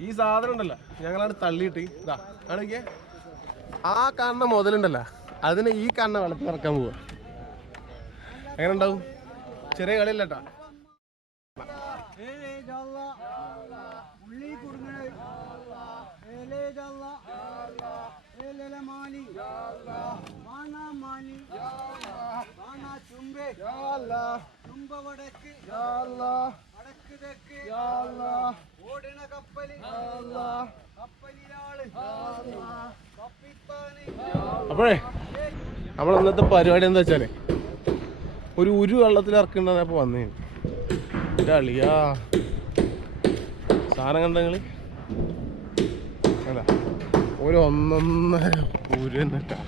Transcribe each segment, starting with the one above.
ഈ സാധനം ഉണ്ടല്ലോ ഞങ്ങളാണ് തള്ളിയിട്ട്. ഇതാ കാണിക്കേ. ആ കാണുന്ന മുതലുണ്ടല്ലോ അതിനെ ഈ കാണുന്ന വെള്ളത്തിൽ ഇറക്കാൻ പോവാ. എങ്ങനെ ഉണ്ടാവും? ചെറിയ കളിയല്ല കേട്ടാ ഓടണ കപ്പൽ. കപ്പലിലാൾ. കപ്പിത്താന് അപ്പോഴേ നമ്മൾ ഇന്നത്തെ പരിപാടി എന്താ വെച്ചാലേ ഒരു ഉരു വെള്ളത്തിൽ ഇറക്കണ്ടപ്പോ വന്നേ. കളിയാ സാധനം കണ്ടങ്ങൾ അല്ല ഒരു ഒന്നൊന്നര ഉരു എന്നിട്ടാ.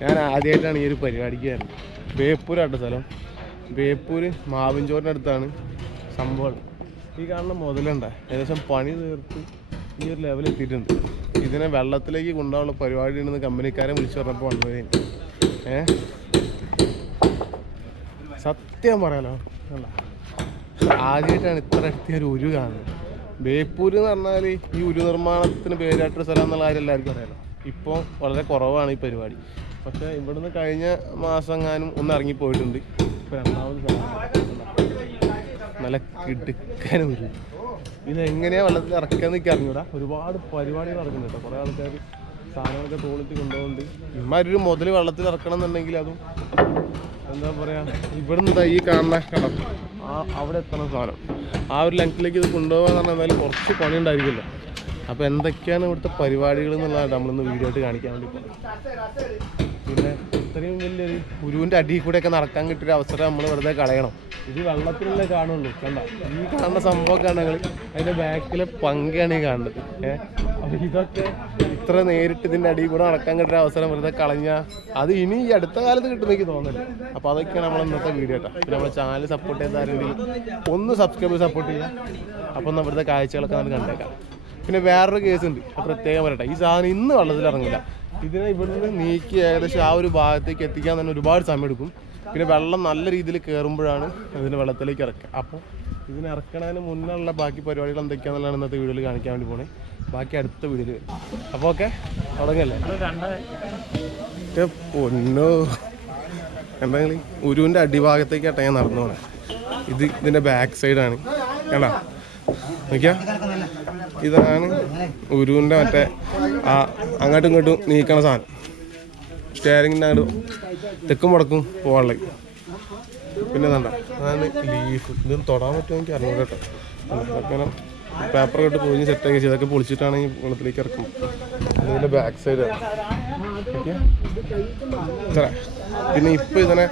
ഞാൻ ആദ്യമായിട്ടാണ് ഈ ഒരു പരിപാടിക്ക് വരുന്നത് ബേപ്പൂരാട്ടോ സ്ഥലം. ബേപ്പൂര് മാവിൻചോറിന്റെ അടുത്താണ് സംഭവം. ഈ കാണുന്ന മുതലുണ്ട്. ഏകദേശം പണി തീർത്ത് ഈ ഒരു ലെവൽ എത്തിയിട്ടുണ്ട്. ഇതിനെ വെള്ളത്തിലേക്ക് കൊണ്ടുപോകാനുള്ള പരിപാടി ഉണ്ടെന്ന് കമ്പനിക്കാരെ വിളിച്ചു പറഞ്ഞപ്പോൾ വന്നത് ഏ? സത്യം പറയാലോ. ആദ്യമായിട്ടാണ് ഇത്ര എത്തിയ ഒരു ഉരു കാണുന്നത്. ബേപ്പൂർ എന്ന് പറഞ്ഞാൽ ഈ ഉരു നിർമ്മാണത്തിന് പേരായിട്ടൊരു സ്ഥലം എന്നുള്ള കാര്യം എല്ലാവർക്കും അറിയാലോ. ഇപ്പോൾ വളരെ കുറവാണ് ഈ പരിപാടി. പക്ഷേ ഇവിടുന്ന് കഴിഞ്ഞ മാസം ഞാനും ഒന്ന് ഇറങ്ങിപ്പോയിട്ടുണ്ട്. ഇപ്പോൾ രണ്ടാമത് നല്ല കിടുക്കൻ ഒരു ഇത് എങ്ങനെയാ വെള്ളത്തിൽ ഇറക്കാൻ നിൽക്കുക അറിഞ്ഞൂടാ? ഒരുപാട് പരിപാടികൾ നടക്കുന്നുണ്ട് കേട്ടോ. കുറേ ആൾക്കാർ സാധനങ്ങളൊക്കെ തോളിട്ട് കൊണ്ടുപോകുന്നുണ്ട്. ഇമാരൊരു മുതൽ വെള്ളത്തിൽ ഇറക്കണം എന്നുണ്ടെങ്കിൽ അതും എന്താ പറയാ ഇവിടുന്ന് ഈ കാണുന്ന കടം. ആ അവിടെ എത്തണ സാധനം. ആ ഒരു ലെങ്ത്തിലേക്ക് ഇത് കൊണ്ടുപോകാന്ന് പറഞ്ഞാൽ എന്തായാലും കുറച്ച് പണി അപ്പോൾ എന്തൊക്കെയാണ് ഇവിടുത്തെ പരിപാടികൾ എന്നുള്ളതാണ് നമ്മളിന്ന് വീഡിയോ ആയിട്ട് കാണിക്കാൻ വേണ്ടി പിന്നെ ഇത്രയും വലിയൊരു ഗുരുവിന്റെ അടിയിൽ കൂടെയൊക്കെ നടക്കാൻ കിട്ടിയൊരു അവസരം നമ്മൾ വെറുതെ കളയണം. ഇത് വെള്ളത്തിലല്ലേ കാണുള്ളൂ കണ്ട? ഈ കാണുന്ന സംഭവമൊക്കെ ആണെങ്കിൽ അതിന്റെ ബാക്കിലെ പങ്കാണ് ഈ കാണുന്നത്. ഏഹ് അപ്പോൾ ഇതൊക്കെ ഇത്ര നേരിട്ട് ഇതിന്റെ അടിയിൽ കൂടെ നടക്കാൻ കിട്ടിയ അവസരം വെറുതെ കളഞ്ഞാൽ അത് ഇനി ഈ അടുത്ത കാലത്ത് കിട്ടുന്ന എനിക്ക് തോന്നുന്നില്ല. അപ്പോൾ അതൊക്കെയാണ് നമ്മൾ ഇന്നത്തെ വീഡിയോ കേട്ടോ പിന്നെ നമ്മുടെ ചാനൽ സപ്പോർട്ട് ചെയ്ത ആരെങ്കിലും ഒന്ന് സബ്സ്ക്രൈബ് സപ്പോർട്ട് ചെയ്യുക. അപ്പോൾ ഒന്ന് ഇവിടുത്തെ കാഴ്ചകളൊക്കെ നമുക്ക് കണ്ടേക്കാം. പിന്നെ വേറൊരു കേസ് ഉണ്ട്. പ്രത്യേകം പറയട്ടെ. ഈ സാധനം ഇന്ന് വെള്ളത്തിൽ ഇറങ്ങില്ല. ഇതിനെ ഇവിടുന്ന് നീക്കി ഏകദേശം ആ ഒരു ഭാഗത്തേക്ക് എത്തിക്കാൻ തന്നെ ഒരുപാട് സമയം എടുക്കും പിന്നെ വെള്ളം നല്ല രീതിയിൽ കയറുമ്പോഴാണ് ഇതിന് വെള്ളത്തിലേക്ക് ഇറക്കുക. അപ്പോൾ ഇതിന് ഇറക്കണതിന് മുന്നുള്ള ബാക്കി പരിപാടികൾ എന്തൊക്കെയാണെന്നുള്ളതാണ് ഇന്നത്തെ വീഡിയോയിൽ കാണിക്കാൻ വേണ്ടി പോണേ. ബാക്കി അടുത്ത വീഡിയോയിൽ വരും. അപ്പോൾ ഓക്കെ തുടങ്ങല്ലേ? പൊന്നോ. എന്തെങ്കിലും ഉരുവിന്റെ അടിഭാഗത്തേക്കാട്ടെ ഞാൻ നടന്നു പോണേ. ഇത് ഇതിന്റെ ബാക്ക് സൈഡാണ്. കണ്ടോ? നോക്കിയാ? ഇതാണ് ഉരുവിന്റെ മറ്റേ ആ അങ്ങോട്ടും ഇങ്ങോട്ടും നീക്കണ സാധനം. സ്റ്റെയറിങ്ങിന്റെ അങ്ങോട്ട് തെക്കും മുടക്കും പോകാനുള്ളത് പിന്നെ വേണ്ട അതാണ് ലീഫ് ഇതൊന്നും തൊടാൻ പറ്റുമോ എനിക്ക് അറിഞ്ഞു കേട്ടോ. അങ്ങനെ പേപ്പർ കേട്ട് പൊഴിഞ്ഞ് സെറ്റാക്കി ചെയ്തൊക്കെ പൊളിച്ചിട്ടാണ് ഈ വെള്ളത്തിലേക്ക് ഇറക്കും. ഇതിന്റെ ബാക്ക് സൈഡ് ഇത്ര. പിന്നെ ഇപ്പം ഇതിനെ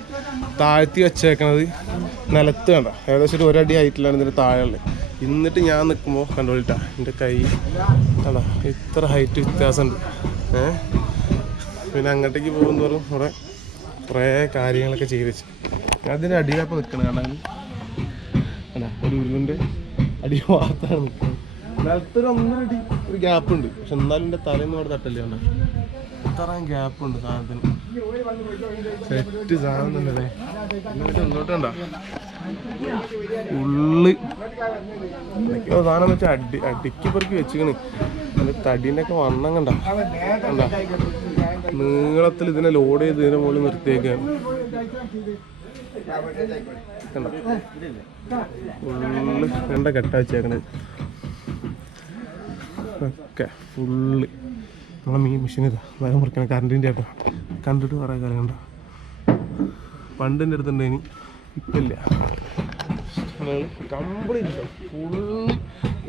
താഴ്ത്തി വെച്ചേക്കണത് നിലത്ത് വേണ്ട ഏകദേശം ഒരു ഒരടി ഹൈറ്റിലാണ് ഇതിന്റെ താഴെയുള്ളത്. എന്നിട്ട് ഞാൻ നിൽക്കുമ്പോൾ കണ്ടോളിട്ടാ എന്റെ കൈ കണ്ടാ? ഇത്ര ഹൈറ്റ് വ്യത്യാസമുണ്ട്. ഏ? പിന്നെ അങ്ങോട്ടേക്ക് പോകുന്നതോറും ഇവിടെ കുറേ കാര്യങ്ങളൊക്കെ ചെയ്ത് വെച്ച്. അതിന്റെ അടിയിലപ്പോൾ നിൽക്കണം കാരണം അല്ല ഒരു ഉരുവിന്റെ അടി മാത്രമാണ് നിൽക്കുന്നത് നിലത്തൊരു ഒന്നര അടി ഒരു ഗ്യാപ്പ് ഉണ്ട്. പക്ഷെ എന്നാലും എന്റെ തലേന്ന് അവിടെ തട്ടല്ലേ കണ്ട? ഇത്രയും ഗ്യാപ്പ് ഉണ്ട് സാധനത്തിന്. സെറ്റ് സാധനം ഇങ്ങോട്ടുണ്ടോ ഉള്ളി. സാധനം വെച്ച് അടി അടിക്ക് പെറുക്കി വെച്ചിക്കണ് അത് തടീന്റെ ഒക്കെ നീളത്തിൽ ഇതിനെ ലോഡ് ചെയ്ത് ഇതിനെ മുകളിൽ നിർത്തിയേക്കാണ്. ഫുള്ള് കണ്ട കെട്ട വെച്ചേക്കണത്? ഒക്കെ ഫുള്ള് നമ്മളെ മീൻ മെഷീൻ ഇതാ. വേറെ മുറിക്കണം കറണ്ടിന്റെ ആട്ടോ കണ്ടിട്ട് കുറേ കാര്യം കണ്ട? പണ്ട് എന്റെ അടുത്തുണ്ടേനി ഇപ്പം ഇല്ല കംപ്ലീറ്റ് ഫുള്ള്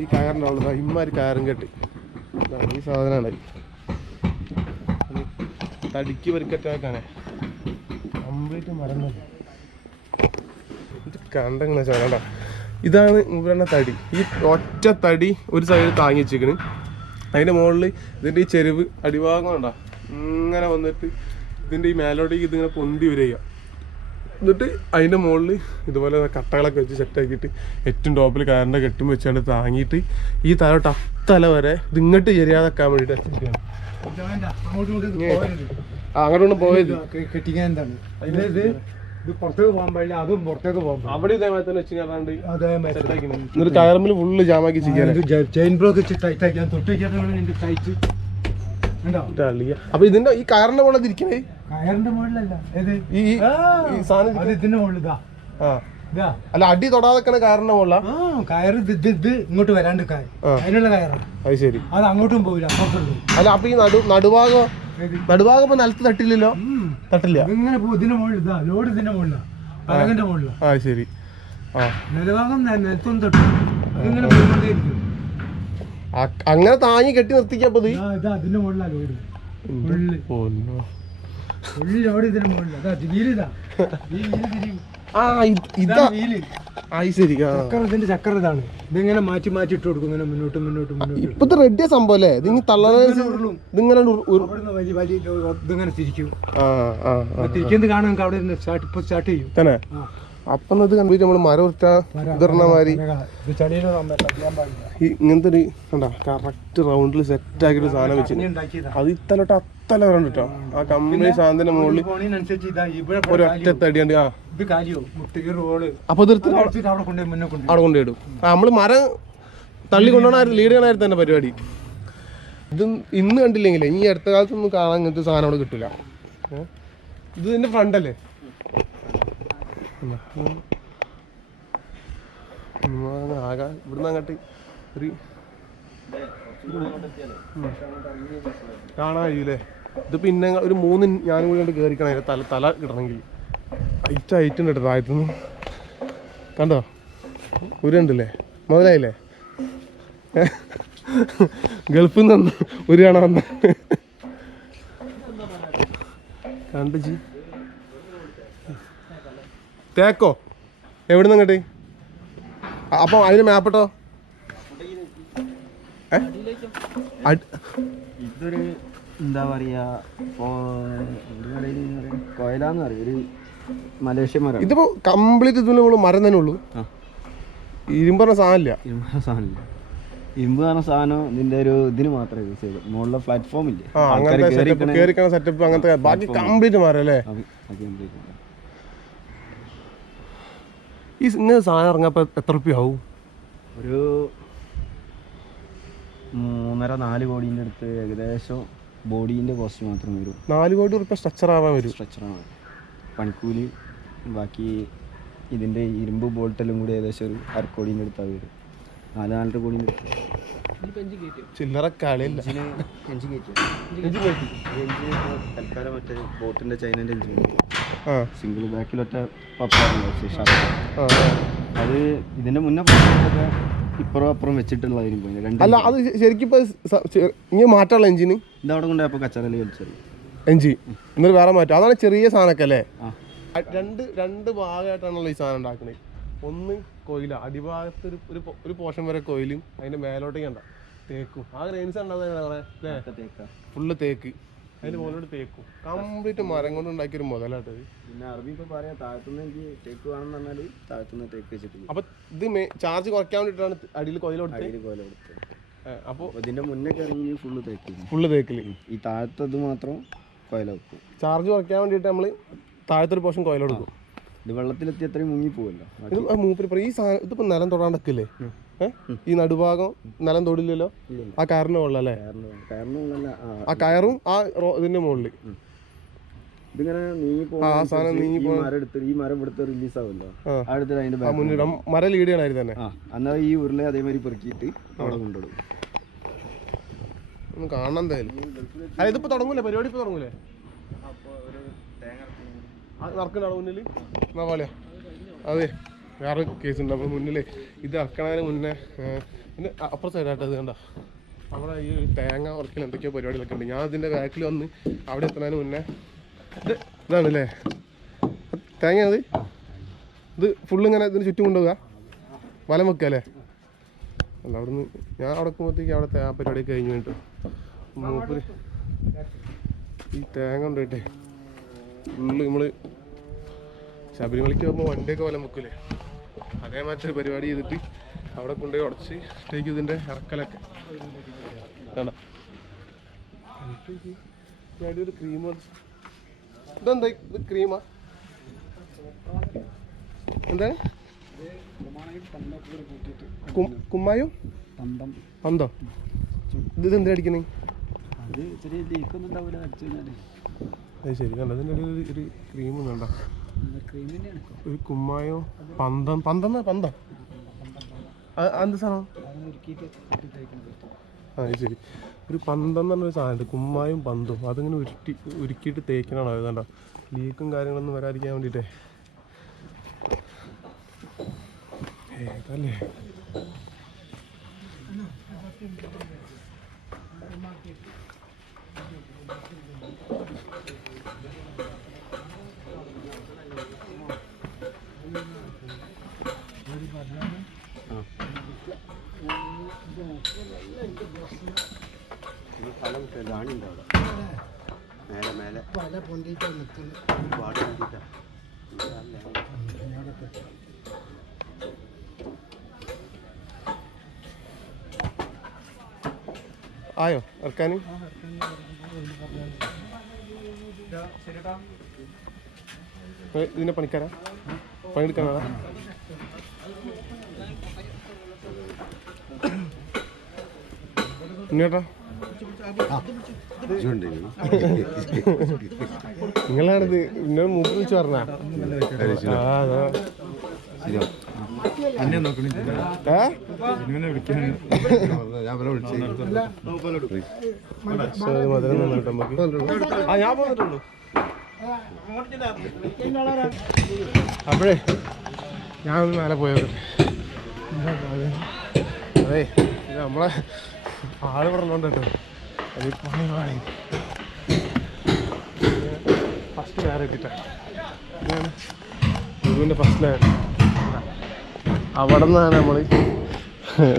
ഈ കയറിന്റെ ഉള്ളത് ഇമ്മാര് കയറും കെട്ടി. ഈ സാധനമാണ്. തടിക്ക് പരിക്കറ്റാക്കാനേ. കംപ്ലീറ്റ് മരം കണ്ടെങ്ങനെ ചേരണ്ട ഇതാണ് ഇവരുടെ തടി. ഈ ഒറ്റ തടി ഒരു സൈഡിൽ താങ്ങി വെച്ചിരിക്കണ്. അതിന്റെ മുകളിൽ ഇതിന്റെ ഈ ചെരുവ് അടിഭാഗം ഉണ്ടോ ഇങ്ങനെ വന്നിട്ട് ഇതിന്റെ ഈ മേലോട്ടേക്ക് ഇതിങ്ങനെ പൊന്തി വരിക. എന്നിട്ട് അതിന്റെ മുകളിൽ ഇതുപോലെ കട്ടകളൊക്കെ വെച്ച് സെറ്റാക്കിയിട്ട് ഏറ്റവും ടോപ്പിൽ കയറിന്റെ കെട്ടും വെച്ചാണ്ട് താങ്ങിയിട്ട് ഈ തലോട്ട് അത്തല വരെ ഇത് ഇങ്ങോട്ട് ശരിയാതാക്കാൻ വേണ്ടിയിട്ട് അങ്ങോട്ടൊന്നും പോയത് പുറത്തേക്ക് പോകാൻ പാടില്ല അതും പുറത്തേക്ക് പോകാൻ പാടില്ല. അവിടെ ഇതേമാതിരി തന്നെ വെച്ച് കയറാണ്ട് അതേ എന്നിട്ട് കയറുമ്പിൽ ഫുള്ള് ജാമാക്കി ചെയ്യാൻ ചെയിൻ ബ്ലോക്ക് അപ്പൊ ഇതിന്റെ ഈ കയറിന്റെ പോലെ ഇരിക്കണേ കയറിന്റെ മുകളിലല്ല. ഈ ഈ- ആ, ഈ സാധനം ഇതിന്റെ മുകളിൽ ആ. ഇതാ. അല്ല അടി തൊടാതെ കയറിന്റെ മുകളിലാ? കയറ് ഇത് ഇത് ഇത് ഇങ്ങോട്ട് വരാണ്ട്. അതിനുള്ള കയറാണ് അത് ശരി. അത് അങ്ങോട്ടും പോവില്ല അപ്പുറത്തുള്ളൂ അല്ല അപ്പൊ ഈ നടു നടുഭാഗം നടുഭാഗം ഇപ്പൊ നിലത്ത് തട്ടില്ലല്ലോ? തട്ടില്ല. ഇങ്ങനെ പോകും ഇതിന്റെ മുകളിൽ ഇതാ. ലോഡ് ഇതിന്റെ മുകളിലാണ് പലകന്റെ ആ ശരി. ആ. നിലഭാഗം നെ- നിലത്തൊന്നും തൊട്ടു ഇതിങ്ങനെ പോയിക്കൊണ്ടേയിരിക്കും. അ- അങ്ങനെ താങ്ങി കെട്ടി നിർത്തിക്കപ്പോ ഇത്? ഇതാ ഇതാ അതിന്റെ മുകളിലാണ് ലോഡ്. ആ ഇത്- ഇതാ ഇതാണ് ഇതിന്റെ ഇതിങ്ങനെ മാറ്റി മാറ്റി ഇട്ട് കൊടുക്കും ഇങ്ങനെ മുന്നോട്ട് മുന്നോട്ട് മുന്നോട്ട് ഇപ്പത്തെ റെഡിയ സംഭവം അല്ലേ? ഇതിങ്ങനെ ഇതിങ്ങനെ തിരിക്കും. തിരിക്കുന്നത് കാണാൻ അവിടെ സ്റ്റാർട്ട് ഇപ്പൊ സ്റ്റാർട്ട് ചെയ്യും. അപ്പൊ ഇത് കണ്ടിട്ട് നമ്മൾ മരം ഉറച്ച ഇതിർണ മാതിരി. ഇത് ചളിയുടെ ചെയ്യാൻ പാടില്ല. ഈ ഇങ്ങനത്തെ ഒരു കണ്ടാ കറക്റ്റ് റൗണ്ടിൽ സെറ്റ് ആക്കിയൊരു സാധനം വെച്ച് അത് ഇത്തലോട്ട് അത്തല വരണ്ട കേട്ടോ ആ കമ്പനി സാധനത്തിന്റെ മുകളിൽ ഒരൊറ്റത്തടിയാണ്ട് ഒറ്റ ആ. അപ്പൊ അവിടെ കൊണ്ടുപോയിടും ആ നമ്മൾ മരം തള്ളി കൊണ്ടുപോകണമായിരുന്നു ലീഡ് ചെയ്യണമായിരുന്നു തന്നെ പരിപാടി. ഇതും ഇന്ന് കണ്ടില്ലെങ്കിലേ ഈ അടുത്ത കാലത്തൊന്നും കാണാൻ ഇങ്ങനത്തെ സാധനം അവിടെ കിട്ടില്ല ഇത് ഇതിന്റെ ഫ്രണ്ട് അല്ലേ ആകാ ഇവിടുന്ന് അങ്ങോട്ട് ഒരു കാണാൻ കഴിയൂലേ ഇത് പിന്നെ ഒരു മൂന്ന് ഞാനും കൂടി കണ്ട് കയറിക്കണം അതിന്റെ തല തല കിട്ടണമെങ്കിൽ. ഹൈറ്റ് ഹൈറ്റ് ഉണ്ട് കേട്ടോ താഴത്തുനിന്ന്. കണ്ടോ? ഉരുണ്ടല്ലേ? മുതലായില്ലേ? ഗൾഫിൽ നിന്ന് ഒരു കാണാൻ വന്ന. കണ്ടു ജി. തേക്കോ? എവിടെ നിന്ന് അങ്ങോട്ട് അപ്പൊ അതിന് മാപ്പിട്ടോ? ഇതൊരു എന്താ പറയാ കൊയലാന്ന് പറയും. ഒരു മലേഷ്യ മരം. ഇതിപ്പോ കംപ്ലീറ്റ് ഇതിന് നമ്മൾ മരം തന്നെ ഉള്ളൂ. ഇരുമ്പ് പറഞ്ഞ സാധനമില്ല ഇരുമ്പ് സാധനമില്ല ഇരുമ്പ് പറഞ്ഞ സാധനം ഇതിന്റെ ഒരു ഇതിന് മാത്രമേ യൂസ് ചെയ്തു മുകളിലെ പ്ലാറ്റ്ഫോം ഇല്ലേ. സെറ്റപ്പ് അങ്ങനത്തെ ബാക്കി കംപ്ലീറ്റ് മരം അല്ലേ? ഈ ഇന്ന് സാധനം ഇറങ്ങപ്പോ എത്ര റുപ്യ ആവും? ഒരു മൂന്നര നാല് കോടീന്റെ അടുത്ത് ഏകദേശം ബോഡീന്റെ കോസ്റ്റ് മാത്രം വരും. നാല് കോടി റുപ്യ സ്ട്രക്ചർ ആവാൻ വരും. സ്ട്രക്ചറാണ് പണിക്കൂലി ബാക്കി ഇതിന്റെ ഇരുമ്പ് ബോൾട്ടെല്ലാം കൂടി ഏകദേശം ഒരു അരക്കോടീന്റെ അടുത്താണ് വരും. നാല് നാലര കോടീന്റെ അടുത്ത് ചില്ലറ കളിയില്ല. തൽക്കാലം മറ്റേ ബോട്ടിന്റെ ചൈനന്റെ എഞ്ചിൻ സിംഗിൾ ബാക്കിലൊറ്റ പപ്പാറുണ്ട്. അത്. ഇതിന്റെ മുന്നേ ഇപ്പുറം അപ്പുറം വെച്ചിട്ടുള്ളതായിരുന്നു രണ്ട് അല്ല അത് ശരിക്കും ഇപ്പൊ സ- ചെ- ഇങ്ങനെ മാറ്റാനുള്ള എഞ്ചിന്? ഇതവിടെ കൊണ്ടുപോയപ്പോൾ കച്ചറയിൽ വലിച്ചത് എഞ്ചിൻ എന്നിട്ട് വേറെ മാറ്റം. അതാണ് ചെറിയ സാധനമൊക്കെ അല്ലേ? രണ്ട് രണ്ട് ഭാഗമായിട്ടാണല്ലോ ഈ സാധനം ഉണ്ടാക്കുന്നത് ഒന്ന് കൊയില അടിഭാഗത്ത് ഒരു ഒരു പൊ- ഒരു പോർഷൻ വരെ കൊയിലും അതിന്റെ മേലോട്ടേക്ക് ഉണ്ടാവും തേക്കും. ആ റേഞ്ച് ഉണ്ടാകുന്ന ഫുള്ള് തേക്ക്. അതിന്റെ മുകളിലോട്ട് തേക്കും. കംപ്ലീറ്റ് മരം കൊണ്ട് ഉണ്ടാക്കിയ ഒരു മുതലാട്ടത്. പിന്നെ അറബി ഇപ്പൊ പറയാം താഴത്തുനിന്ന് എനിക്ക് തേക്ക് വേണം പറഞ്ഞാൽ താഴത്തുനിന്ന് തേക്ക് വെച്ചിട്ട് അപ്പൊ ഇത് ചാർജ് കുറയ്ക്കാൻ വേണ്ടിട്ടാണ് അടിയിൽ കോയിൽ കൊടുത്തത്? അടിയിൽ കോല കൊടുത്തത്. അപ്പൊ ഇതിന്റെ മുന്നേ ഇറങ്ങി ഫുള്ള് തേക്കില്ല ഫുള്ള് തേക്കിൽ. ഈ താഴത്തത് മാത്രം കോല വെക്കും. ചാർജ് കുറയ്ക്കാൻ വേണ്ടിട്ട് നമ്മൾ താഴത്തെ ഒരു പോർഷൻ കോയില കൊടുക്കും ഇത് വെള്ളത്തിലെത്തി അത്രയും മുങ്ങി പോവല്ലോ. മൂപ്പര് ഈ സാധനം ഇതിപ്പോ നിലം തൊടാണ്ടൊക്കെ ഈ നടുഭാഗം നിലം തൊടില്ലല്ലോ? ആ കയറിന്റെ നല്ല ആ കയറും ആ ഇതിന്റെ മുകളിൽ. ഇതിങ്ങനെ നീങ്ങി ആ, ആ സാധനം നീങ്ങി ഈ മരം എടുത്ത് ഈ മരം എടുത്ത് റിലീസ് ആവുമല്ലോ? അതിന്റെ മരം ലീഡ് ചെയ്യണമായിരുന്നു തന്നെ. ഈ ഉരുളെ അതേമാതിരി പെറുക്കിയിട്ട് അവിടെ കൊണ്ടുവിടും. ഒന്ന് കാണാൻ എന്തായാലും. അല്ല ഇതിപ്പോ തുടങ്ങൂലേ? പരിപാടി ഇപ്പൊ തുടങ്ങൂലേ? നടക്കണ്ടാണ് മുന്നിൽ എന്നാ പോലെയാ അതെ വേറെ കേസ് ഉണ്ട് അപ്പോൾ മുന്നിൽ ഇത് ഇറക്കണതിന് മുന്നേ പിന്നെ അപ്പുറ സൈഡായിട്ട് അത് കണ്ട? അവിടെ ഈ തേങ്ങ ഉറക്കൽ എന്തൊക്കെയോ പരിപാടികളൊക്കെ ഉണ്ട്. ഞാൻ അതിന്റെ ബാക്കിൽ വന്ന് അവിടെ എത്തുന്നതിന് മുന്നേ ഇത് ഇതാണല്ലേ? തേങ്ങ അത് ഇത് ഫുള്ള് ഇങ്ങനെ ഇതിന് ചുറ്റും കൊണ്ടുപോകുക വലം വെക്കുക അല്ലേ? അല്ല അവിടുന്ന് ഞാൻ അവിടെ പോകുമ്പോഴത്തേക്ക് അവിടെ ആ പരിപാടി കഴിഞ്ഞു കേട്ടോ മൂപ്പര് ഈ തേങ്ങ കൊണ്ടുപോയിട്ടേ ഫുള്ള് നമ്മൾ ശബരിമലയ്ക്ക് പോകുമ്പോൾ വണ്ടിയൊക്കെ വലം വെക്കൂലേ? ഒരു പരിപാടി ചെയ്തിട്ട് അവിടെ കൊണ്ടുപോയി ഉടച്ച് സ്റ്റേക്ക് ഇതിന്റെ ഇറക്കലൊക്കെ. കാണാം ഒരു ക്രീം ഇതെന്താ? ഇത് ക്രീമാ എന്താണ്? കുമ്മായോ? പന്തം പന്തോ ഇത് എന്തിനാ അടിക്കണേ? അത് ശരി. കണ്ടോ? ഇതിന്റെ ഒരു ക്രീം ക്രീം തന്നെയാണ് ഒരു കുമ്മായോ? പന്തം. പന്തം പന്തം? എന്ത് സാധനം? ആ അത് ശരി. ഒരു പന്തം എന്ന് പറഞ്ഞൊരു സാധനമുണ്ട് കുമ്മായും പന്തും. അതിങ്ങനെ ഉരുട്ടി ഉരുക്കിയിട്ട് തേക്കണാണോ അതുകൊണ്ട കണ്ടോ? ലീക്കും കാര്യങ്ങളൊന്നും വരാതിരിക്കാൻ വേണ്ടിയിട്ടേ. ഏതല്ലേ? മേലെ മേലെ പല പൊന്തിയിട്ട് നിൽക്കുന്നു ഒരുപാട് വേണ്ടിയിട്ടാ ആയോ ഇറക്കാൻ ഏ, ഇതിന്റെ പണിക്കാരാ? പണിയെടുക്കാനാ നിങ്ങളാണിത് ഇന്നലെ മൂപ്പ് വിളിച്ച് പറഞ്ഞാ ആ ഞാൻ മേലെ പോയത് അതെ നമ്മളെ ആൾ പറഞ്ഞോണ്ട് കേട്ടോ. അത് പണി പണി ഫസ്റ്റ് ഇതാണ് ഗുരുവിന്റെ ഫസ്റ്റ് ലെയർ അവിടെ നിന്നാണ് നമ്മൾ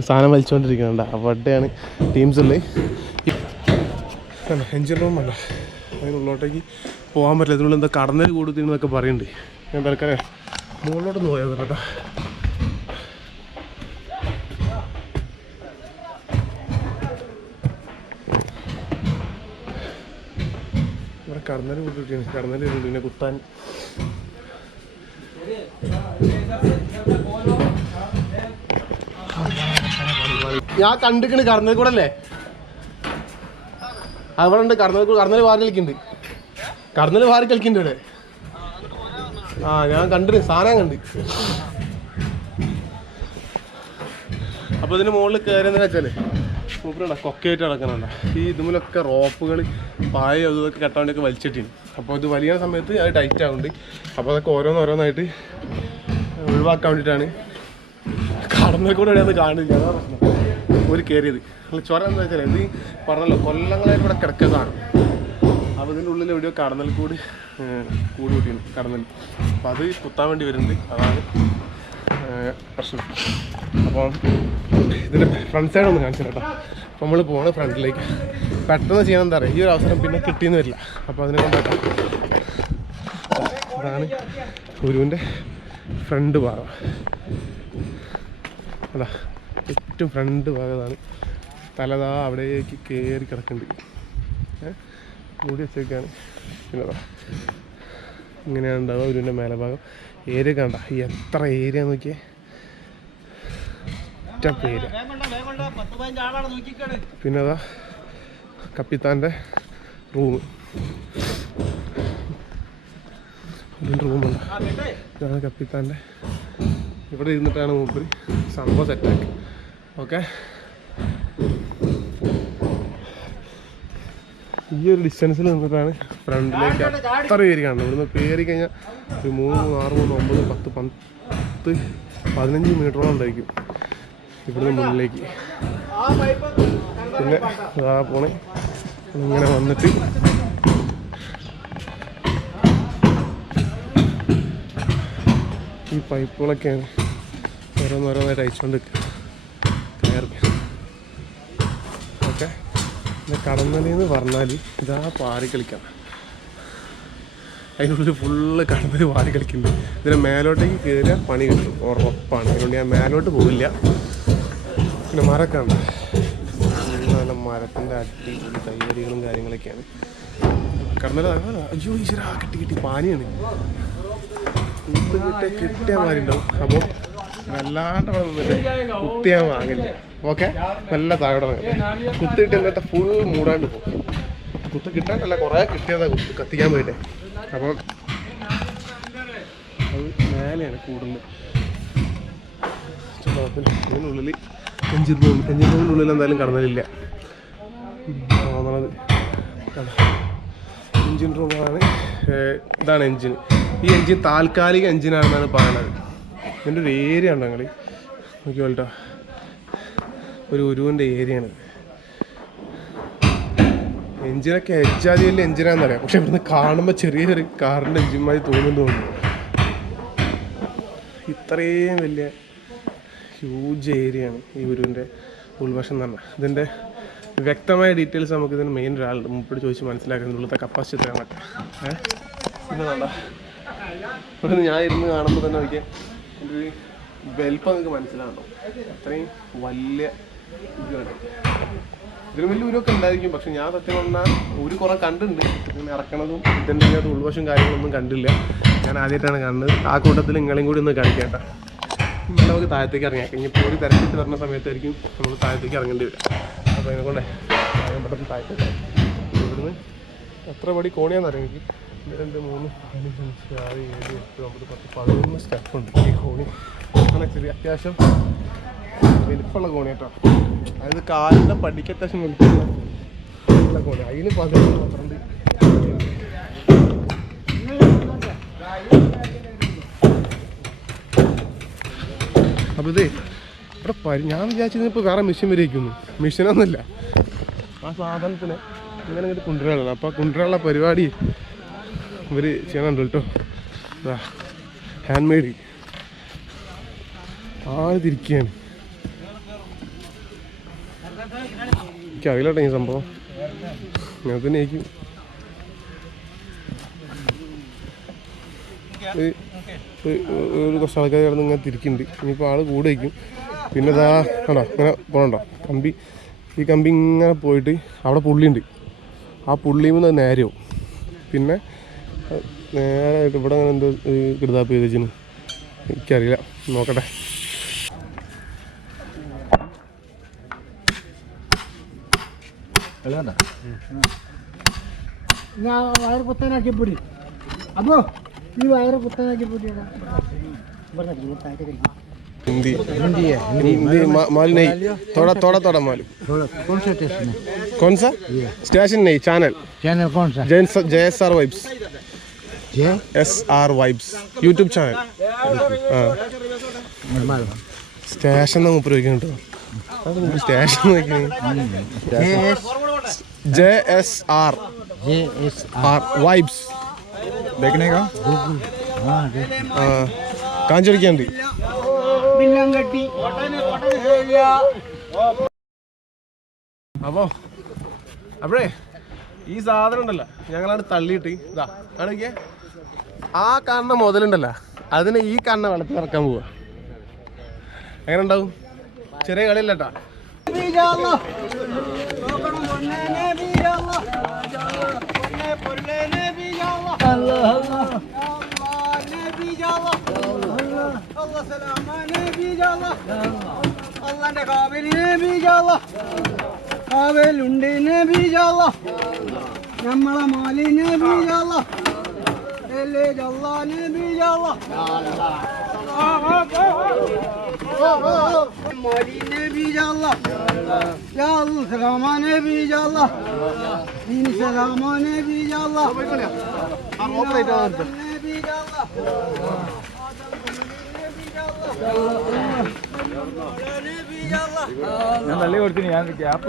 സാധനം വലിച്ചുകൊണ്ടിരിക്കുന്നുണ്ട് അവിടെയാണ് ടീംസ് ഉള്ളത്. എഞ്ചിൻ റൂം അല്ല. അതിനുള്ളോട്ടേക്ക് പോകാൻ പറ്റില്ല. ഇതിനുള്ളിൽ എന്താ കടന്നൽ കൂടുതലെന്നൊക്കെ പറയുന്നുണ്ട് ഞാൻ തൽക്കാലം മുകളിലോട്ടൊന്ന് പോയത് കേട്ടോ. കടന്നൽ കൂട്ടിട്ടാണ് കടന്നൽ പിന്നെ കുത്താൻ. ഞാൻ കണ്ടിക്കണ് കടന്നൽ കൂടെ അല്ലേ അവിടെ ഉണ്ട് കടന്നൽ കടന്നൽ വാരി കളിക്കുന്നുണ്ട്. കടന്നൽ വാരി കളിക്കുന്നുണ്ട് ഇവിടെ. ആ ഞാൻ കണ്ടിന് സാധനം കണ്ട്. അപ്പൊ ഇതിന് മുകളിൽ കയറിയെന്ന് വെച്ചാൽ? മൂപ്പരുണ്ട കൊക്കയായിട്ട് നടക്കുന്നുണ്ട്. ഈ ഇതുമൂലൊക്കെ റോപ്പുകൾ പായ അതൊക്കെ കെട്ടാൻ വേണ്ടിയൊക്കെ വലിച്ചിട്ടിന്. അപ്പോൾ ഇത് വലിയ സമയത്ത് അത് ടൈറ്റ് ആവുന്നുണ്ട് അപ്പോൾ അതൊക്കെ ഓരോന്നോരോന്നായിട്ട് ഒഴിവാക്കാൻ വേണ്ടിയിട്ടാണ് കടന്നൽ കൂടെ അത് കാണില്ല. അതാ പ്രശ്നം. ഒരു കയറിയത് അല്ല ചുരം എന്താ വെച്ചാൽ ഇത് പറഞ്ഞല്ലോ കൊല്ലങ്ങളായിട്ട് ഇവിടെ കിടക്കുന്നതാണ് അപ്പോൾ ഇതിന്റെ ഉള്ളിൽ എവിടെയോ കടന്നൽ കൂടി കൂടി കൂട് കൂട്ടിയാണ് കടന്നൽ. അപ്പോൾ അത് കുത്താൻ വേണ്ടി വരുന്നുണ്ട്. അതാണ് പ്രശ്നം അപ്പം ഇതിന്റെ ഫ്രണ്ട് സൈഡ് ഒന്ന് കാണിച്ചു കേട്ടോ. അപ്പോൾ നമ്മൾ പോകണം ഫ്രണ്ടിലേക്ക്. പെട്ടെന്ന് ചെയ്യണം എന്താ പറയുക ഈ ഒരു അവസരം പിന്നെ കിട്ടിയെന്ന് വരില്ല. അപ്പോൾ അതിനെ കൊണ്ടാക്കാം അതാണ് ഗുരുവിന്റെ ഫ്രണ്ട് ഭാഗം. അതാ ഏറ്റവും ഫ്രണ്ട് ഭാഗമാണ് തലതാ അവിടേക്ക് കയറി കിടക്കുന്നുണ്ട് മൂടി വെച്ചേക്കാണ്. പിന്നെ ഇങ്ങനെയാണ് ഉണ്ടാവുക ഗുരുവിന്റെ മേലെ ഭാഗം. ഏരിയ കണ്ട. എത്ര ഏരിയ നോക്കിയേ? പേര്. പിന്നെ അതാ കപ്പിത്താന്റെ റൂം. റൂമുണ്ട്. ഇതാണ് കപ്പിത്താന്റെ. ഇവിടെ ഇരുന്നിട്ടാണ് മൂപ്പര് സംഭവം സെറ്റാക്കി ഓക്കെ? ഈ ഒരു ഡിസ്റ്റൻസിൽ നിന്നിട്ടാണ് ഫ്രണ്ടിലേക്ക് അത്ര പേര് കാണണം ഇവിടുന്ന് കയറി കഴിഞ്ഞാൽ ഒരു മൂന്ന് ആറ് മൂന്ന് ഒമ്പത് പത്ത് പത്ത് പതിനഞ്ച് മീറ്ററോളം ഉണ്ടായിരിക്കും ഇവിടുന്ന് മുന്നിലേക്ക്. പിന്നെ ആ പോണേ. ഇങ്ങനെ വന്നിട്ട് ഈ പൈപ്പുകളൊക്കെയാണ് ഓരോന്നോരോന്നായിട്ട് അയച്ചുകൊണ്ട് കയറി. ഓക്കെ. പിന്നെ കടന്നലിന്ന് പറഞ്ഞാൽ ഇതാ പാറി കളിക്കാം. അതിനുള്ളിൽ ഫുള്ള് കടന്നൽ വാരി കളിക്കുന്നുണ്ട്. ഇതിന് മേലോട്ടേക്ക് കയറിയാൽ പണി കിട്ടും. ഉറപ്പാണ്. അതുകൊണ്ട് ഞാൻ മേലോട്ട് പോവില്ല. പിന്നെ മരമൊക്കെ ഉണ്ട് നല്ല മരത്തിന്റെ അടിപൊളി തൈവരികളും കാര്യങ്ങളൊക്കെയാണ്. കടന്നൽ അയ്യോ ഈശ്വര കിട്ടി കിട്ടി പാനിയാണ്. കിട്ടിയ കിട്ടിയ മാതിരി ഉണ്ടാവും. അപ്പോൾ വല്ലാണ്ട് കുത്തിയാൽ വാങ്ങില്ല. ഓക്കെ? നല്ല താഴെ കുത്തിയിട്ട് എന്നിട്ട് ഫുൾ മൂടാണ്ട് പോകും. കുത്ത് കിട്ടാണ്ടല്ല കുറേ കിട്ടിയതാ കുത്ത്. കത്തിക്കാൻ പോയിട്ടെ. അപ്പം അത് മേലെയാണ് കൂടുന്നത്. അതിനുള്ളിൽ എഞ്ചിൻ റൂം എഞ്ചിൻ റൂമിനുള്ളിൽ എന്തായാലും കടന്നലില്ല. എഞ്ചിൻ റൂമാണ് ഇതാണ് എഞ്ചിൻ. ഈ എഞ്ചിൻ താൽക്കാലിക എഞ്ചിനാണെന്നാണ് പറയുന്നത് ഇതിന്റെ ഒരു ഏരിയ ഉണ്ടോ നോക്കി നോക്കിയോട്ടോ ഒരു ഉരുവിന്റെ ഏരിയയാണ് എഞ്ചിനൊക്കെ എജ്ജാതി വലിയ എഞ്ചിനാണെന്നറിയാം പക്ഷെ ഇവിടുന്ന് കാണുമ്പോൾ ചെറിയ കാറിന്റെ എഞ്ചിന്മാരി തോന്നുന്നു തോന്നുന്നു. ഇത്രയും വലിയ ഹ്യൂജ് ഏരിയയാണ് ഈ ഉരുവിന്റെ ഉൾവശം എന്ന് പറഞ്ഞാൽ. ഇതിന്റെ വ്യക്തമായ ഡീറ്റെയിൽസ് നമുക്ക് ഇതിന് മെയിൻ ഒരാളുണ്ട് മുമ്പോട്ട് ചോദിച്ച് മനസ്സിലാക്കാൻ ഉള്ളത്തെ കപ്പാസിറ്റി എത്രയാണൊക്കെ ഏഹ് പിന്നെ വേണ്ട ഇവിടെ ഞാൻ ഇരുന്ന് കാണുമ്പോൾ തന്നെ നോക്കിയാൽ വലിപ്പം നിങ്ങൾക്ക് മനസ്സിലാകണം അത്രയും വലിയ ഉരുവാണ് ഇതിന് വലിയ ഉണ്ടായിരിക്കും. പക്ഷെ ഞാൻ സത്യം പറഞ്ഞാൽ ഒരു കുറെ കണ്ടിട്ടുണ്ട്. ഇങ്ങനെ ഇറക്കണതും ഇതിന്റെ അതിനകത്ത് ഉൾവശം കാര്യങ്ങളൊന്നും കണ്ടില്ല. ഞാൻ ആദ്യമായിട്ടാണ് കാണുന്നത്. ആ കൂട്ടത്തിൽ നിങ്ങളെയും കൂടി ഒന്ന് കാണിക്കട്ടെ ഇനി നമുക്ക് താഴത്തേക്ക് ഇറങ്ങിയാൽ ഇനിയിപ്പോൾ ഒരു തിരക്കിട്ട് വരുന്ന സമയത്തായിരിക്കും നമുക്ക് താഴത്തേക്ക് ഇറങ്ങേണ്ടി വരിക. അപ്പോൾ അതിനെക്കൊണ്ട് ആദ്യം പെട്ടെന്ന് താഴത്തേക്ക് ഇവിടുന്ന് എത്ര പടി കോണിയാന്ന് അറിയാം എനിക്ക്? രണ്ട് മൂന്ന് നാല് അഞ്ച് ആറ് ഏഴ് എട്ട് ഒമ്പത് പത്ത് പതിനൊന്ന് സ്റ്റെപ്പുണ്ട് ഈ കോണി. അങ്ങനെ ചെറിയ അത്യാവശ്യം വലിപ്പമുള്ള കോണി അതായത് കാലിന്റെ പടിക്ക് അത്യാവശ്യം കോണി അതിന് പതിനൊന്ന് അപ്പോൾ ഇതേ ഇവിടെ പരി ഞാൻ വിചാരിച്ചത് ഇപ്പോൾ വേറെ മെഷീൻ വരെയിരിക്കുന്നു മെഷീനൊന്നുമില്ല ആ സാധനത്തിന് ഇങ്ങനെ ഇങ്ങോട്ട് കൊണ്ടുവരാനുള്ള അപ്പോൾ കൊണ്ടുവരാനുള്ള പരിപാടി ഇവർ ചെയ്യണുണ്ട് കേട്ടോ. ഹാൻഡ് മെയ്ഡ് ആൾ തിരിക്കുകയാണ് എനിക്കറിയില്ല ഈ സംഭവം. ഞാൻ തന്നെ ആയിരിക്കും. ഒരു- കുറച്ച് ആൾക്കാർ കിടന്ന് ഇങ്ങനെ തിരിക്കുന്നുണ്ട്. ഇനിയിപ്പോൾ ആൾ കൂടെ വയ്ക്കും പിന്നെ ഇതാ കണ്ടോ ഇങ്ങനെ പോകണ്ടോ കമ്പി ഈ കമ്പി ഇങ്ങനെ പോയിട്ട് അവിടെ പുള്ളിയുണ്ട്. ആ പുള്ളിയിൽ നിന്ന് നേരവും പിന്നെ നേരെ നേരായിട്ട് ഇവിടെ അങ്ങനെ എന്തോ കിടതാപ്പ് ചെയ്ത് വെച്ചിന് എനിക്കറിയില്ല. നോക്കട്ടെ. ഞാൻ വയറ് കുത്താനാക്കി പൊടി അപ്പോ ഈ വയറ് കുത്താനാക്കി പൊടി हिंदी हिंदी मा- माल नहीं थोड़ा थोड़ा थोड़ा मालूम कौन सा स्टेशन है कौन सा स्टेशन नहीं चैनल चैनल कौन सा Jain J S R vibes Jay S R vibes YouTube channel ആ निर्मल സ്റ്റേഷൻ നമ്മൾ ഉപയോഗിക്കണം കേട്ടോ station J S R R vibes കാഞ്ചടിക്കാണ്ട് അപ്പോ അപ്പോഴേ ഈ സാധനം ഉണ്ടല്ലോ ഞങ്ങളാണ് തള്ളിയിട്ട് ഇതാ കാണിക്കേ ആ കാണുന്ന മുതലുണ്ടല്ലോ അതിനെ ഈ കാണുന്ന വെള്ളത്തിൽ ഇറക്കാൻ പോവുക എങ്ങനെ ഉണ്ടാവും? ചെറിയ കളിയല്ലട്ടാ അള്ളാന്റെ കാവലിനെ ബീജാള കാവലുണ്ടിനെ ബീജാള നമ്മളെ മാലിനെ ബീജാള എല്ലേ ജല്ലാനെ ബീജാള മാലിനെ ബീജാള യാ അല്ലാ സലാമാനെ ബീജാള ദീൻ സലാമാനെ ബീജാള ബീജാള ഞാൻ തള്ളി കൊടുത്തിന് ഞാൻ ഗ്യാപ്പ്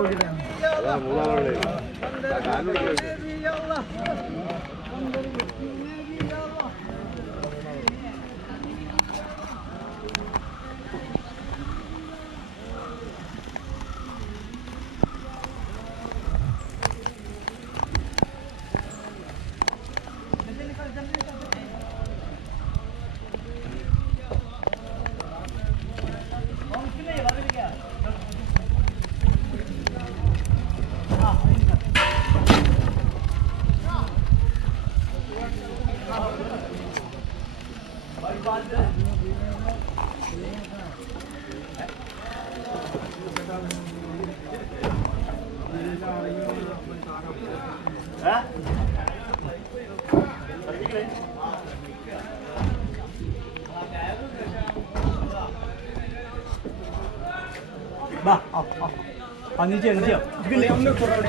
理解理解，这个两个口罩。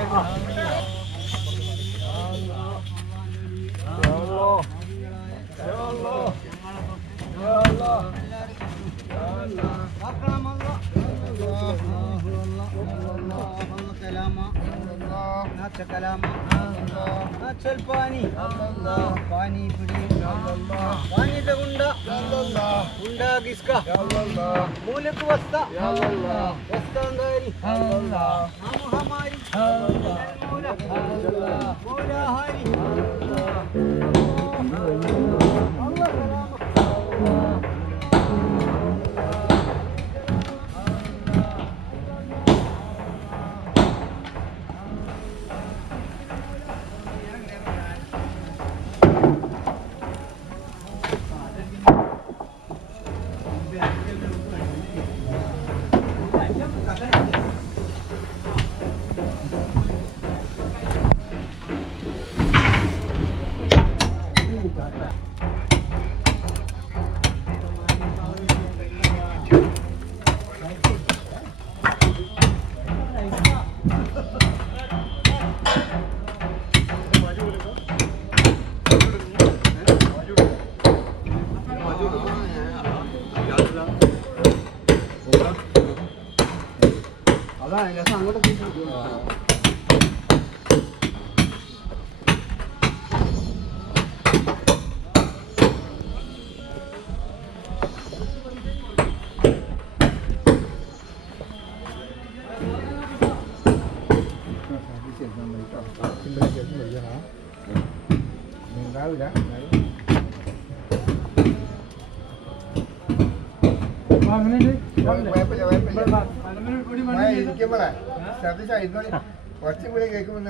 حتى كلام الله أتشل باني الله باني بدي الله باني تغندا الله غندا كيسكا الله مولك وسطا الله وسطا غيري الله نامو هماري الله مولا مولا هاري الله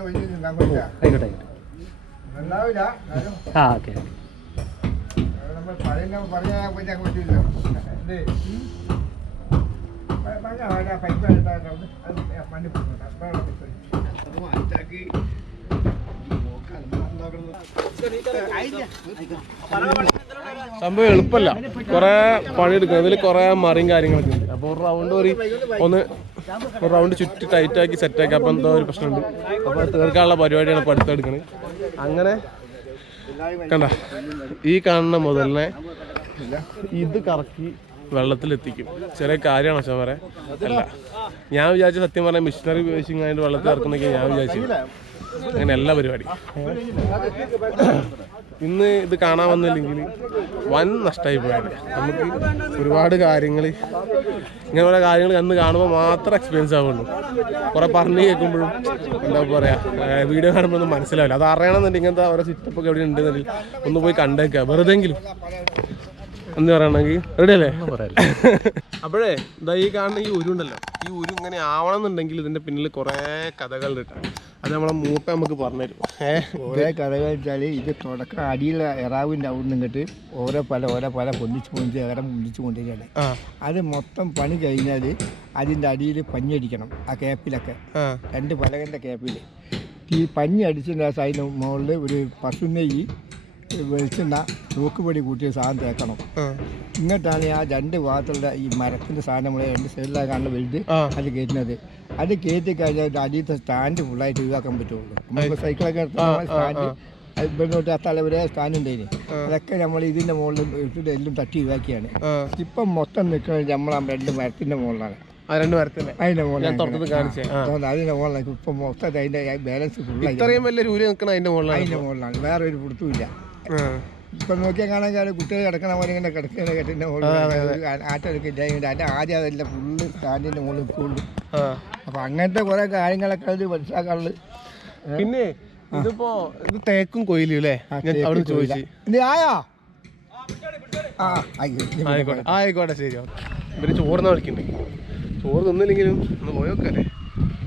വലിയ നിന്നാൻ പറ്റില്ല ആയിക്കോട്ടെ നന്നാവില്ല എന്നാലും ആ ഓക്കെ അത് നമ്മൾ പറയുന്ന പറയാൻ പറ്റാൻ പറ്റില്ല എന്ത്? പറഞ്ഞ പൈപ്പ് എടുത്താൽ അത് മണ്ണി പോകുന്നുണ്ട് അപ്പോൾ സംഭവം എളുപ്പല്ല. കുറെ പണിയെടുക്കണം. ഇതിൽ കുറെ മറിയും കാര്യങ്ങളൊക്കെ ഉണ്ട്. അപ്പോൾ ഒരു റൗണ്ട് ഒരു ഒന്ന് ഒരു റൗണ്ട് ചുറ്റി ടൈറ്റായി സെറ്റ് ആക്കി. അപ്പോൾ എന്തോ ഒരു പ്രശ്നമുണ്ട്. അപ്പോൾ തീർക്കാനുള്ള പരിപാടിയാണ് ഇപ്പോൾ അടുത്തെടുക്കണത് അങ്ങനെ കണ്ട ഈ കാണുന്ന മുതലിനെ ഇത് കറക്കി വെള്ളത്തിലെത്തിക്കും. ചെറിയ കാര്യമാണ് വരെ അല്ല. ഞാൻ വിചാരിച്ച സത്യം പറഞ്ഞാൽ മിഷനറി ഉപയോഗിച്ചു വെള്ളത്തിൽ ഇറക്കുന്നൊക്കെ ഞാൻ വിചാരിച്ചു. അങ്ങനെ എല്ലാ പരിപാടി. ഇന്ന് ഇത് കാണാൻ വന്നില്ലെങ്കിൽ വൻ നഷ്ടമായി പോയാണ്. നമുക്ക് ഒരുപാട് കാര്യങ്ങൾ ഇങ്ങനെ ഇങ്ങനെയുള്ള കാര്യങ്ങൾ അന്ന് കാണുമ്പോൾ മാത്രം എക്സ്പീരിയൻസ് ആവുള്ളൂ. കുറേ പറഞ്ഞ് കേൾക്കുമ്പോഴും എന്താ പറയുക വീഡിയോ കാണുമ്പോൾ ഒന്നും മനസ്സിലാവില്ല. അത് അറിയണമെന്നുണ്ടെങ്കിൽ ഇങ്ങനത്തെ ഓരോ സിറ്റപ്പ് ഒക്കെ എവിടെ ഉണ്ടെന്നുണ്ടെങ്കിൽ ഒന്ന് പോയി കണ്ടേക്കുക. വെറുതെങ്കിലും. എന്ന് പറയണമെങ്കിൽ റെഡി അല്ലേ? അപ്പോഴേ ഇതാ ഈ കാണുന്ന ഈ ഉരുണ്ടല്ലോ. ഈ ഉരു ഇങ്ങനെ ആവണം എന്നുണ്ടെങ്കിൽ ഇതിന്റെ പിന്നിൽ കുറേ കഥകൾ കിട്ടാം അത് നമ്മളെ മൂപ്പ നമുക്ക് പറഞ്ഞുതരും. ഏഹ് ഓരോ കഥകൾ വെച്ചാൽ ഇത് തുടക്കം അടിയിൽ എറാവിന്റെ അവിടെ നിന്നിട്ട് ഓരോ പല ഓരോ പല പൊന്നിച്ച് പൊന്നിച്ച് ഏറെ പൊന്നിച്ച് കൊണ്ടിരിക്കുകയാണ് ആ. അത് മൊത്തം പണി കഴിഞ്ഞാൽ അതിന്റെ അടിയിൽ പഞ്ഞടിക്കണം ആ കേപ്പിലൊക്കെ രണ്ട് പലകന്റെ ക്യാപ്പിൽ ഈ പഞ്ഞി അടിച്ചതിന്റെ ആ സൈഡിന് മുകളിൽ ഒരു പശു നെയ്യ് വെളിച്ചെണ്ണ തൂക്കുപൊടി കൂട്ടിയ സാധനം തേക്കണം. എന്നിട്ടാണ് ആ രണ്ട് ഭാഗത്തുള്ള ഈ മരത്തിന്റെ സാധനം നമ്മളെ രണ്ട് സൈഡിലാണ് കാണുന്ന വലുത്. അത് കയറ്റുന്നത്. അത് കയറ്റി കഴിഞ്ഞാൽ അടിയത്തെ സ്റ്റാൻഡ് ഫുള്ളായിട്ട് ഒഴിവാക്കാൻ പറ്റുള്ളൂ. നമുക്ക് സൈക്കിളൊക്കെ സ്റ്റാൻഡ് ഇവിടെ തൊട്ട് ആ തലവരെ സ്റ്റാൻഡ് ഉണ്ടായിന്. അതൊക്കെ നമ്മൾ ഇതിന്റെ മുകളിൽ ഇട്ടിട്ട് എല്ലാം തട്ടി ഒഴിവാക്കിയാണ്. ഇപ്പം മൊത്തം നിൽക്കുന്നത് നമ്മൾ ആ രണ്ട് മരത്തിന്റെ മുകളിലാണ്. അതിന്റെ മുകളിലാണ് ഇപ്പം മൊത്തം അതിന്റെ ബാലൻസ് ഫുള്ളായി ഇത്രയും വലിയ നിൽക്കണ അതിന്റെ മുകളിലാണ് അതിന്റെ മുകളിലാണ്. വേറെ ഒരു പിടുത്തുമില്ല. ഇപ്പം നോക്കിയാൽ കാണാൻ കാര്യം കുട്ടികൾ കിടക്കണ പോലെ ഇങ്ങനെ കിടക്കുന്ന കെട്ടിന്റെ മുകളിൽ. ആട്ടെടുക്കില്ല അതിന്റെ ആദ്യം അതല്ല ഫുള്ള് സ്റ്റാൻഡിന്റെ മുകളിൽ നിൽക്കുള്ളൂ അപ്പൊ അങ്ങനത്തെ കുറേ കാര്യങ്ങളൊക്കെ അത് മനസ്സിലാക്കാനുള്ളത്. പിന്നെ ഇതിപ്പോ ഇത് തേക്കും കൊയിലും അല്ലേ അവിടെ ചോദിച്ചു. ആയാ? ആ ആയിക്കോട്ടെ. ആയിക്കോട്ടെ. ശരി ഇവർ ചോറിനാ വിളിക്കണ്ടേ? ചോറ് തിന്നില്ലെങ്കിലും ഒന്ന് പോയോക്കല്ലേ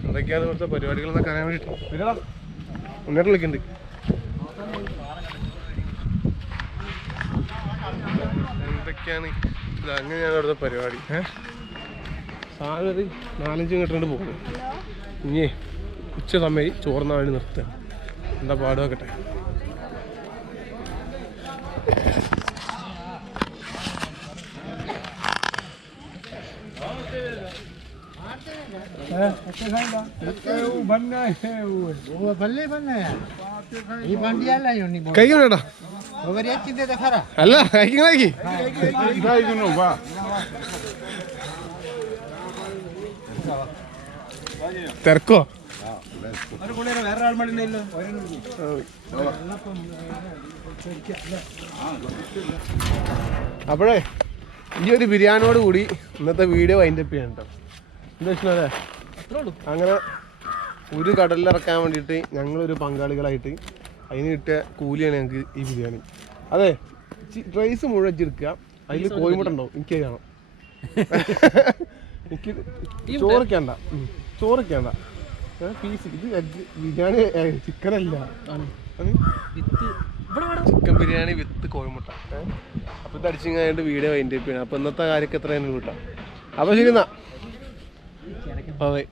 എന്തൊക്കെയാണ് ഇവിടുത്തെ പരിപാടികൾ എന്നൊക്കെ അറിയാൻ വേണ്ടിട്ട് മുന്നേറ്റം വിളിക്കണ്ട്. എന്തൊക്കെയാണ് ഇത് അങ്ങനെയാണ് അവിടുത്തെ പരിപാടി. ഒരു നാലഞ്ച് കിട്ടുന്നുണ്ട് പോകുന്നു. ഇനിയേ ഉച്ച സമയം വേണ്ടി നിർത്തുക. എന്താ പാട് കൈ वो അല്ല കഴിക്കണ കഴിക്കി തിരക്കോ? അപ്പോഴേ ഈ ഒരു ബിരിയാണിയോട് കൂടി ഇന്നത്തെ വീഡിയോ വൈൻഡപ്പ് ചെയ്യാൻ കേട്ടോ എന്താ അതെ? അങ്ങനെ ഒരു കടലിൽ ഇറക്കാൻ വേണ്ടിയിട്ട് ഞങ്ങളൊരു പങ്കാളികളായിട്ട് അതിന് കിട്ടിയ കൂലിയാണ് ഞങ്ങൾക്ക് ഈ ബിരിയാണി. അതെ റൈസ് മുഴുവൻ വെച്ചെടുക്കുക അതിൽ കോഴിമുട്ട ഉണ്ടാവും. എനിക്ക് കാണാം എനിക്ക് ചോറിക്കണ്ട ചോറിക്കണ്ട പീസ് ഇത് ബിരിയാണി ചിക്കൻ അല്ല. ചിക്കൻ ബിരിയാണി വിത്ത് കോഴിമുട്ട. അപ്പൊ ഇത് അടിച്ചു കഴിഞ്ഞിട്ട് വീഡിയോ വൈൻഡ് അപ്പ് ചെയ്യണം അപ്പൊ ഇന്നത്തെ കാര്യമൊക്കെ എത്ര കൂട്ടാം. അപ്പൊ ശരി എന്നാ. അതെ